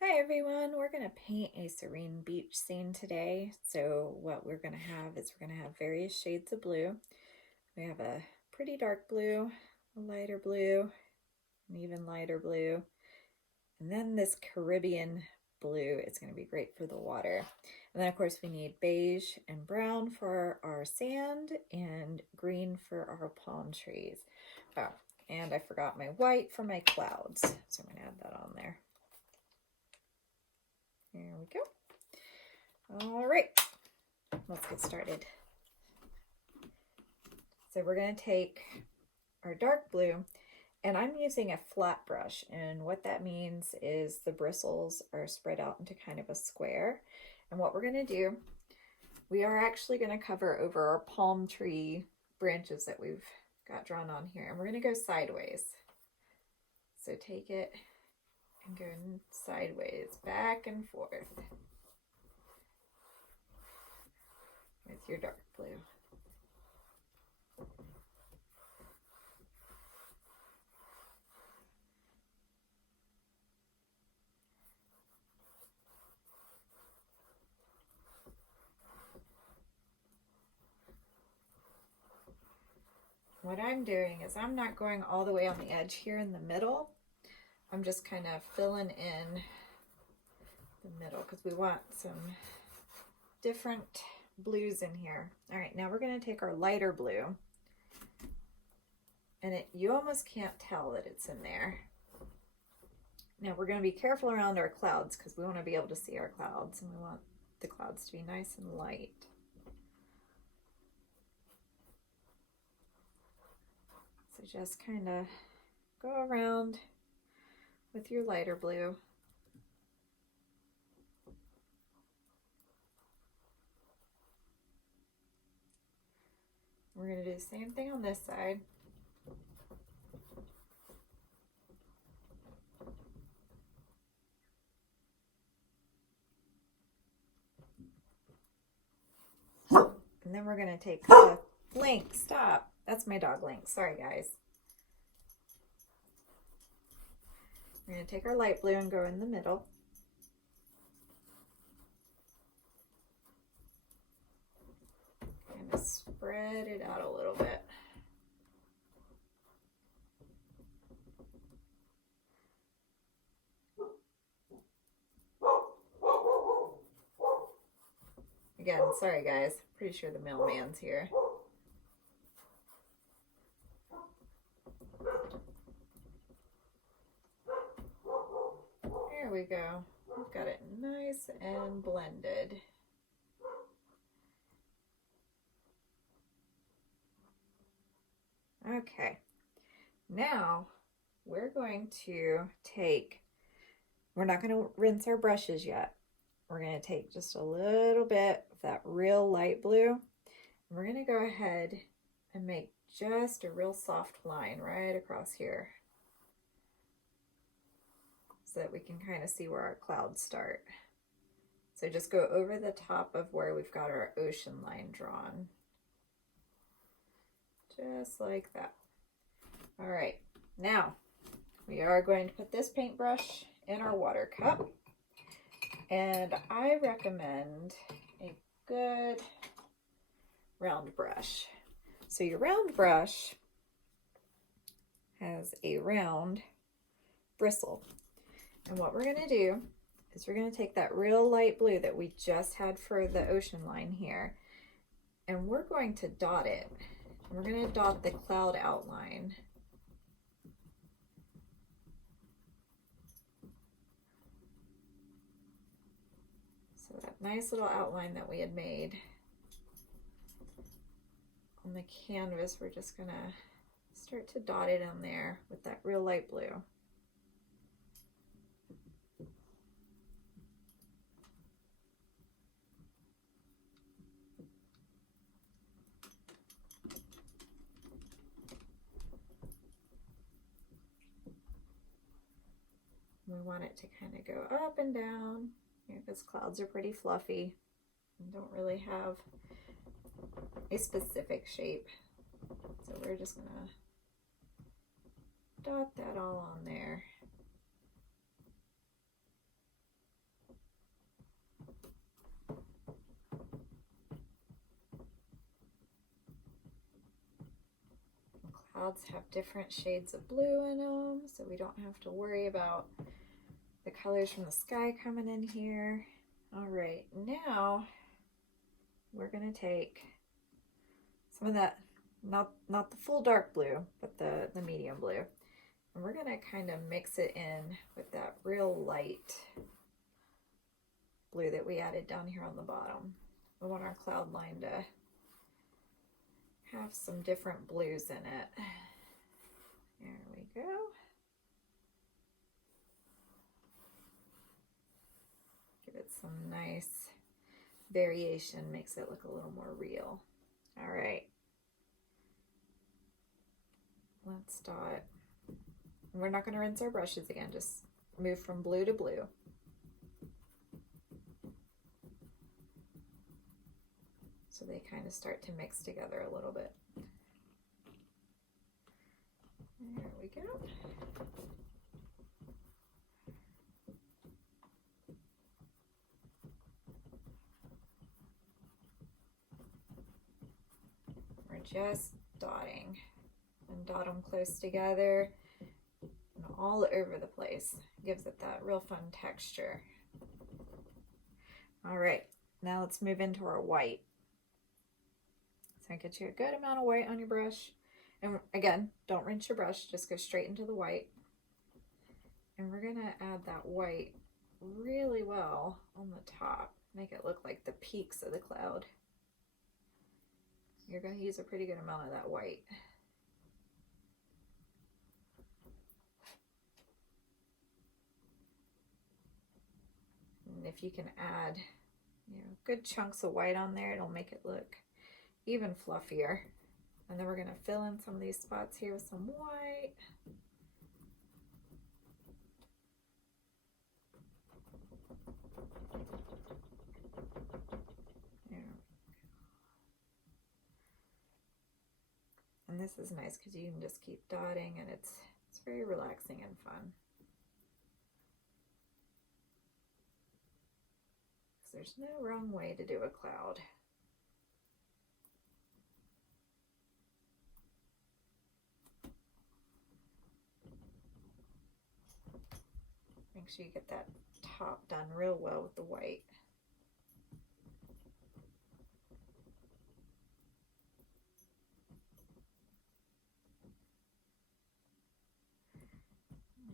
Hi everyone, we're going to paint a Serene Beach scene today. So what we're going to have is we're going to have various shades of blue. We have a pretty dark blue, a lighter blue, an even lighter blue, and then this Caribbean blue is going to be great for the water. And then of course we need beige and brown for our sand and green for our palm trees. Oh, and I forgot my white for my clouds, so I'm going to add that on there. There we go. All right, let's get started. So we're going to take our dark blue, and I'm using a flat brush, and what that means is the bristles are spread out into kind of a square. And what we're going to do, we are actually going to cover over our palm tree branches that we've got drawn on here, and we're going to go sideways. So take it and go sideways, back and forth with your dark blue. What I'm doing is I'm not going all the way on the edge here in the middle. I'm just kind of filling in the middle because we want some different blues in here. All right, now we're going to take our lighter blue, and you almost can't tell that it's in there. Now we're going to be careful around our clouds because we want to be able to see our clouds, and we want the clouds to be nice and light. So just kind of go around with your lighter blue. We're going to do the same thing on this side. And then we're going to take the Link, stop. That's my dog Link. Sorry, guys. We're going to take our light blue and go in the middle. Kind of spread it out a little bit. Again, sorry guys. Pretty sure the mailman's here. There we go. We've got it nice and blended. Okay, now we're going to take, we're not going to rinse our brushes yet. We're going to take just a little bit of that real light blue, and we're going to go ahead and make just a real soft line right across here so that we can kind of see where our clouds start. So just go over the top of where we've got our ocean line drawn. Just like that. All right, now we are going to put this paintbrush in our water cup. And I recommend a good round brush. So your round brush has a round bristle. And what we're going to do is we're going to take that real light blue that we just had for the ocean line here, and we're going to dot it. We're going to dot the cloud outline. So that nice little outline that we had made on the canvas, we're just going to start to dot it on there with that real light blue. We want it to kind of go up and down because clouds are pretty fluffy and don't really have a specific shape. So we're just going to dot that all on there. clouds have different shades of blue in them, so we don't have to worry about the colors from the sky coming in here. All right, now we're gonna take some of that, not the full dark blue, but the medium blue, and we're gonna kind of mix it in with that real light blue that we added down here on the bottom. We want our cloud line to have some different blues in it. There we go. Give it some nice variation, makes it look a little more real. All right. Let's dot. We're not going to rinse our brushes again, just move from blue to blue. So they kind of start to mix together a little bit. There we go. We're just dotting, and dot them close together and all over the place. Gives it that real fun texture. All right, now let's move into our white. So get you a good amount of white on your brush. And again, don't rinse your brush, just go straight into the white. And we're gonna add that white really well on the top. Make it look like the peaks of the cloud. You're gonna use a pretty good amount of that white. And if you can add, good chunks of white on there, it'll make it look even fluffier. And then we're going to fill in some of these spots here with some white. Yeah. And this is nice because you can just keep dotting, and it's very relaxing and fun. There's no wrong way to do a cloud. Make sure you get that top done real well with the white.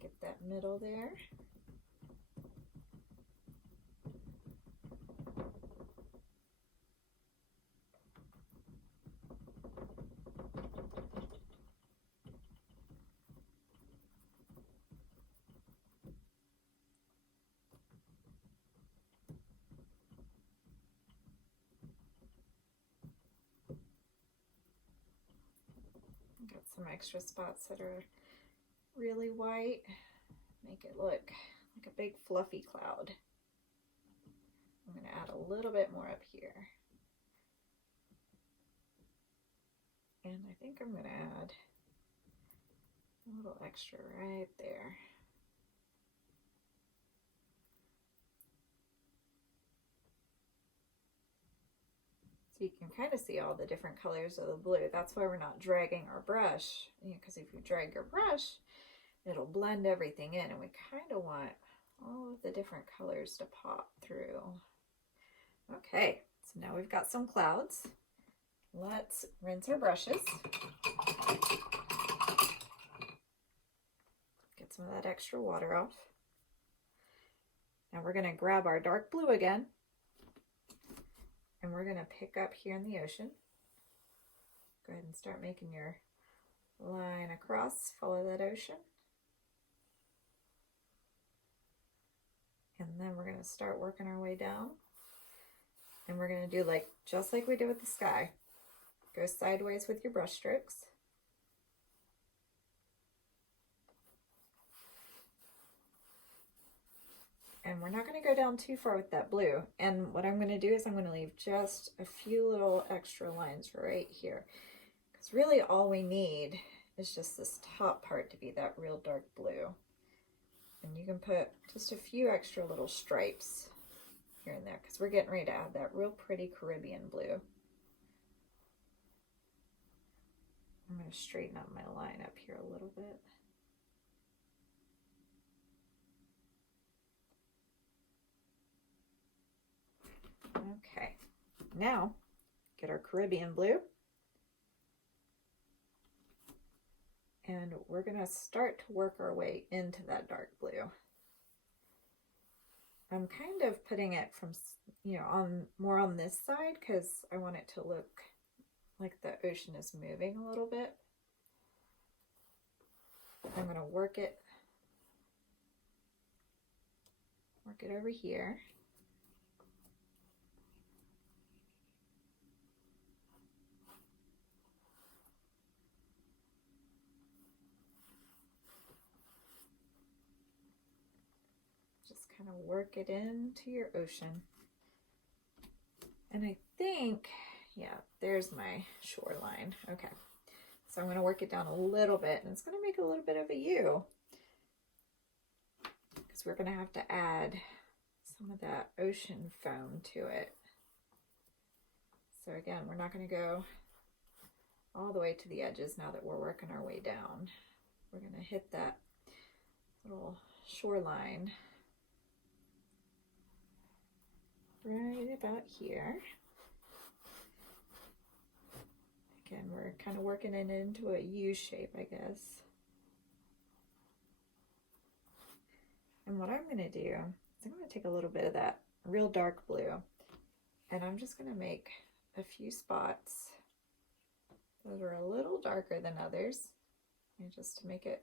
Get that middle there. Got some extra spots that are really white. Make it look like a big fluffy cloud. I'm going to add a little bit more up here. And I think I'm going to add a little extra right there. So you can kind of see all the different colors of the blue. That's why we're not dragging our brush, because if you drag your brush, it'll blend everything in, and we kind of want all of the different colors to pop through. Okay, so now we've got some clouds. Let's rinse our brushes. Get some of that extra water off. Now we're going to grab our dark blue again, and we're going to pick up here in the ocean. Go ahead and start making your line across, follow that ocean. And then we're going to start working our way down. And we're going to do just like we did with the sky. Go sideways with your brush strokes. And we're not going to go down too far with that blue. And what I'm going to do is I'm going to leave just a few little extra lines right here. Because really all we need is just this top part to be that real dark blue. And you can put just a few extra little stripes here and there, because we're getting ready to add that real pretty Caribbean blue. I'm going to straighten up my line up here a little bit. Okay, now get our Caribbean blue. And we're going to start to work our way into that dark blue. I'm kind of putting it from, you know, on more on this side because I want it to look like the ocean is moving a little bit. I'm going to work it over here. Just kind of work it into your ocean. And I think, yeah, there's my shoreline. Okay, so I'm going to work it down a little bit, and it's going to make a little bit of a U, because we're going to have to add some of that ocean foam to it. So again, we're not going to go all the way to the edges now that we're working our way down. We're going to hit that little shoreline right about here. Again, we're kind of working it into a U shape, I guess. And what I'm going to do is I'm going to take a little bit of that real dark blue, and I'm just going to make a few spots that are a little darker than others, and just to make it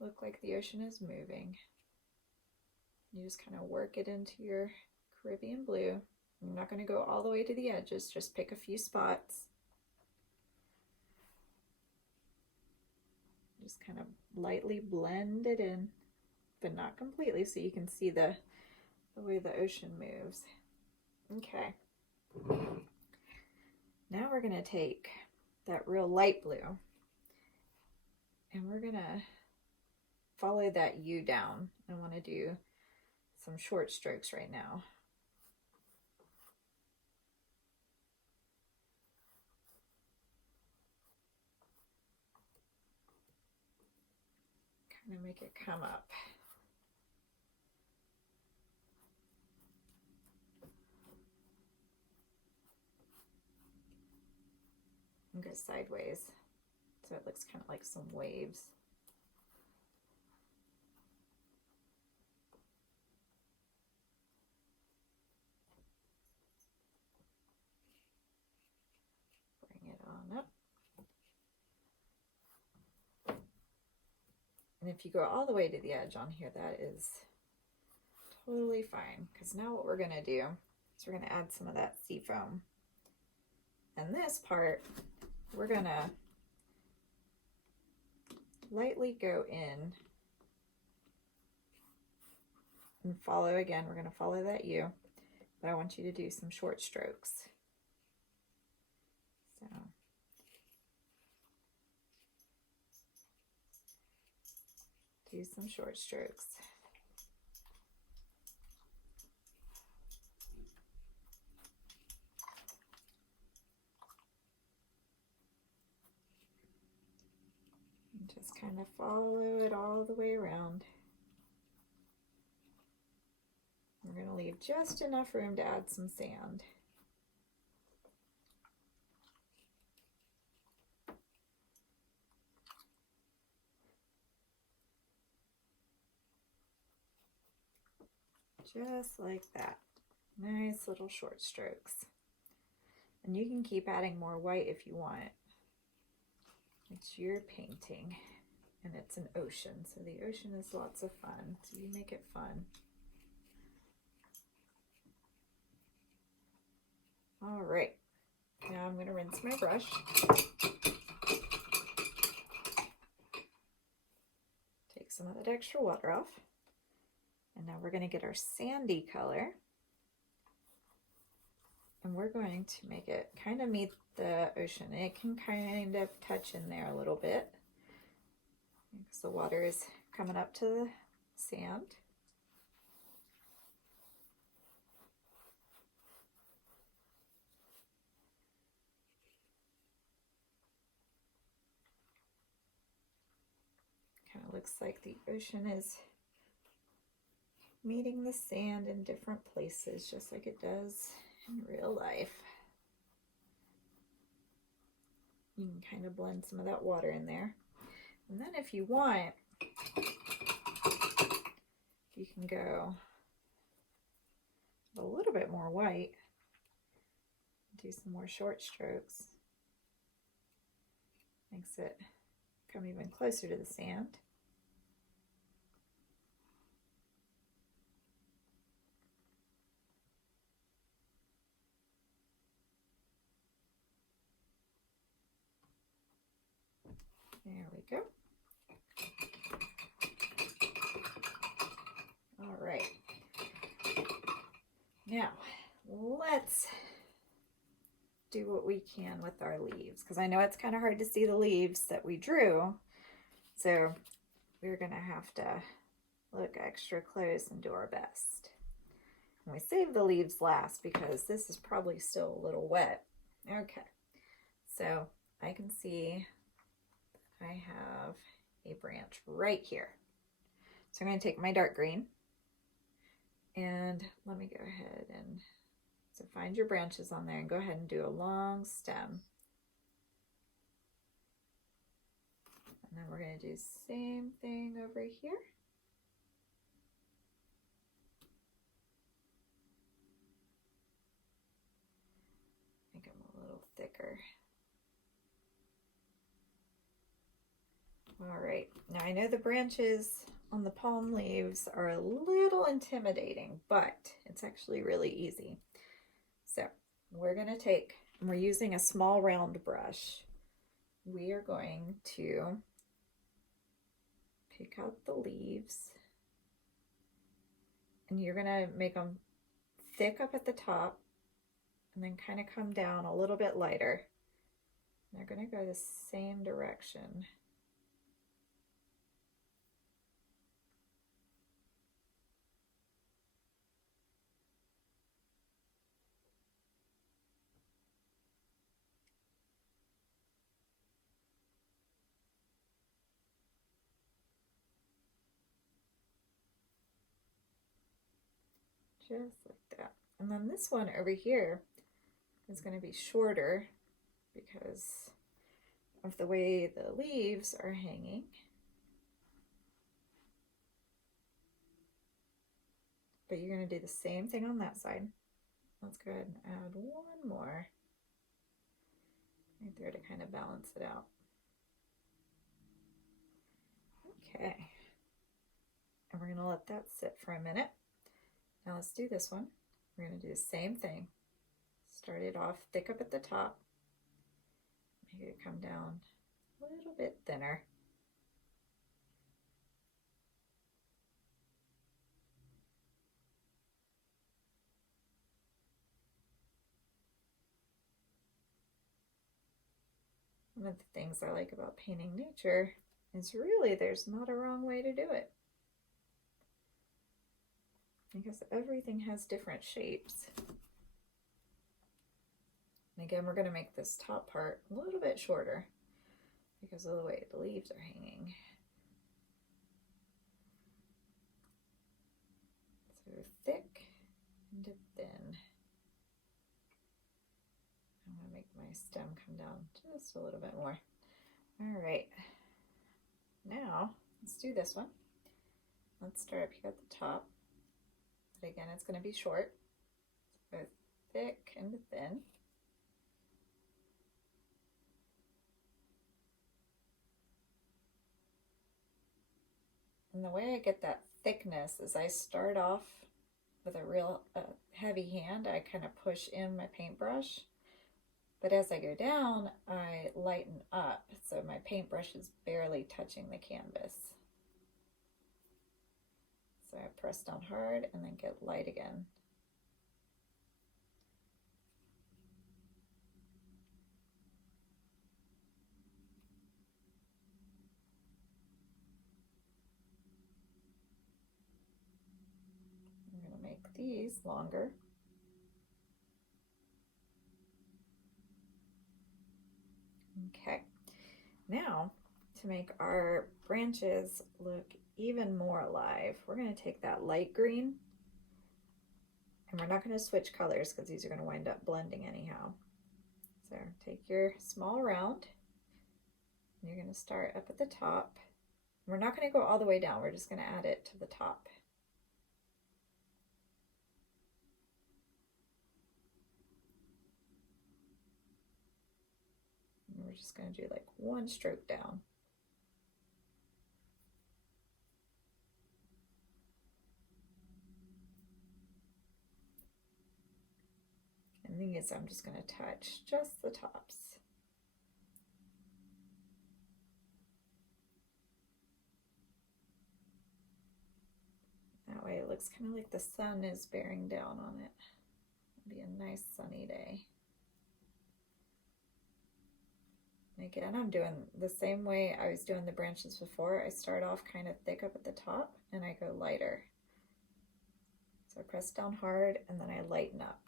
look like the ocean is moving. You just kind of work it into your Caribbean blue. You're not going to go all the way to the edges, just pick a few spots. Just kind of lightly blend it in, but not completely, so you can see the way the ocean moves. Okay. Now we're going to take that real light blue, and we're going to follow that U down. I want to do some short strokes right now. Kind of make it come up. And go sideways, so it looks kind of like some waves. Bring it on up. And if you go all the way to the edge on here, that is totally fine, because now what we're going to do is we're going to add some of that sea foam. And this part, we're going to lightly go in and follow again. We're going to follow that U, but I want you to do some short strokes. So do some short strokes. And just kind of follow it all the way around. We're going to leave just enough room to add some sand. Just like that. Nice little short strokes. And you can keep adding more white if you want. It's your painting, and it's an ocean, so the ocean is lots of fun, so you make it fun. All right, now I'm going to rinse my brush. Take some of that extra water off. And now we're going to get our sandy color. And we're going to make it kind of meet the ocean. It can kind of touch in there a little bit, because the water is coming up to the sand. Kind of looks like the ocean is meeting the sand in different places, just like it does in real life. You can kind of blend some of that water in there. And then if you want, you can go a little bit more white, do some more short strokes. Makes it come even closer to the sand. There we go. All right. Now, let's do what we can with our leaves, because I know it's kind of hard to see the leaves that we drew. So we're going to have to look extra close and do our best. And we save the leaves last because this is probably still a little wet. Okay. So I can see I have a branch right here. So I'm going to take my dark green and let me go ahead and, so find your branches on there and go ahead and do a long stem. And then we're going to do the same thing over here. Make them a little thicker. All right, now I know the branches on the palm leaves are a little intimidating, but it's actually really easy. So we're going to take, and we're using a small round brush. We are going to pick out the leaves, and you're going to make them thick up at the top and then kind of come down a little bit lighter. They're going to go the same direction. Just like that. And then this one over here is going to be shorter because of the way the leaves are hanging. But you're going to do the same thing on that side. Let's go ahead and add one more right there to kind of balance it out. Okay. And we're going to let that sit for a minute. Now let's do this one. We're going to do the same thing. Start it off thick up at the top. Make it come down a little bit thinner. One of the things I like about painting nature is really there's not a wrong way to do it, because everything has different shapes. And again, we're going to make this top part a little bit shorter because of the way the leaves are hanging. So thick into thin. I'm going to make my stem come down just a little bit more. All right. Now, let's do this one. Let's start up here at the top. But again, it's going to be short. So thick and thin. And the way I get that thickness is I start off with a real heavy hand. I kind of push in my paintbrush. But as I go down, I lighten up. So my paintbrush is barely touching the canvas. So I press down hard and then get light again. I'm going to make these longer. Okay, now to make our branches look even more alive, we're going to take that light green, and we're not going to switch colors because these are going to wind up blending anyhow. So take your small round, and you're going to start up at the top. We're not going to go all the way down, we're just going to add it to the top. And we're just going to do like one stroke down. And the thing is, I'm just going to touch just the tops. That way it looks kind of like the sun is bearing down on it. It'll be a nice sunny day. And again, I'm doing the same way I was doing the branches before. I start off kind of thick up at the top and I go lighter. So I press down hard and then I lighten up.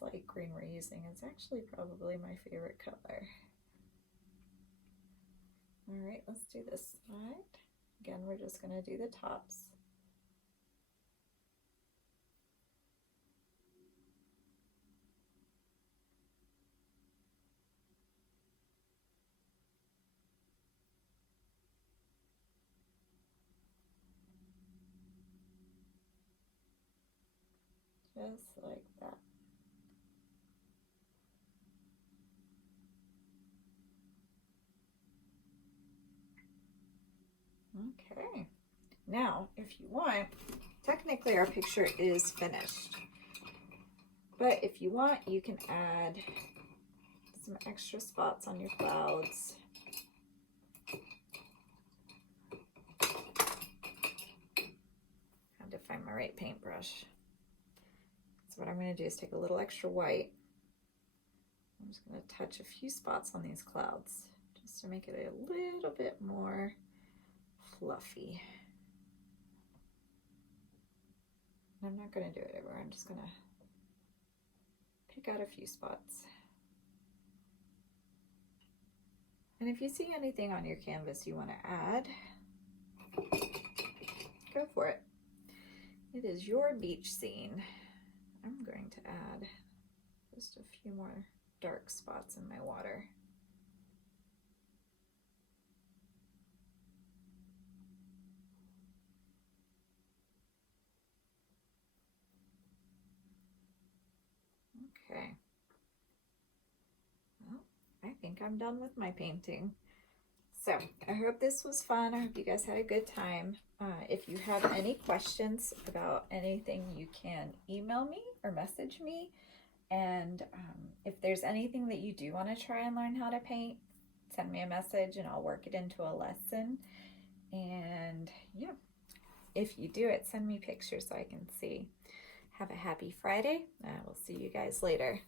Light green we're using is actually probably my favorite color. All right, let's do this side. Again, we're just going to do the tops. Just like that. Okay, now if you want, technically our picture is finished, but if you want, you can add some extra spots on your clouds. I had to find my right paintbrush. So what I'm going to do is take a little extra white. I'm just going to touch a few spots on these clouds just to make it a little bit more fluffy. I'm not going to do it everywhere. I'm just going to pick out a few spots. And if you see anything on your canvas you want to add, go for it. It is your beach scene. I'm going to add just a few more dark spots in my water. Okay. Well, I think I'm done with my painting. So I hope this was fun. I hope you guys had a good time. If you have any questions about anything, you can email me or message me. And if there's anything that you do want to try and learn how to paint, send me a message and I'll work it into a lesson. And yeah, if you do it, send me pictures so I can see. Have a happy Friday. We'll see you guys later.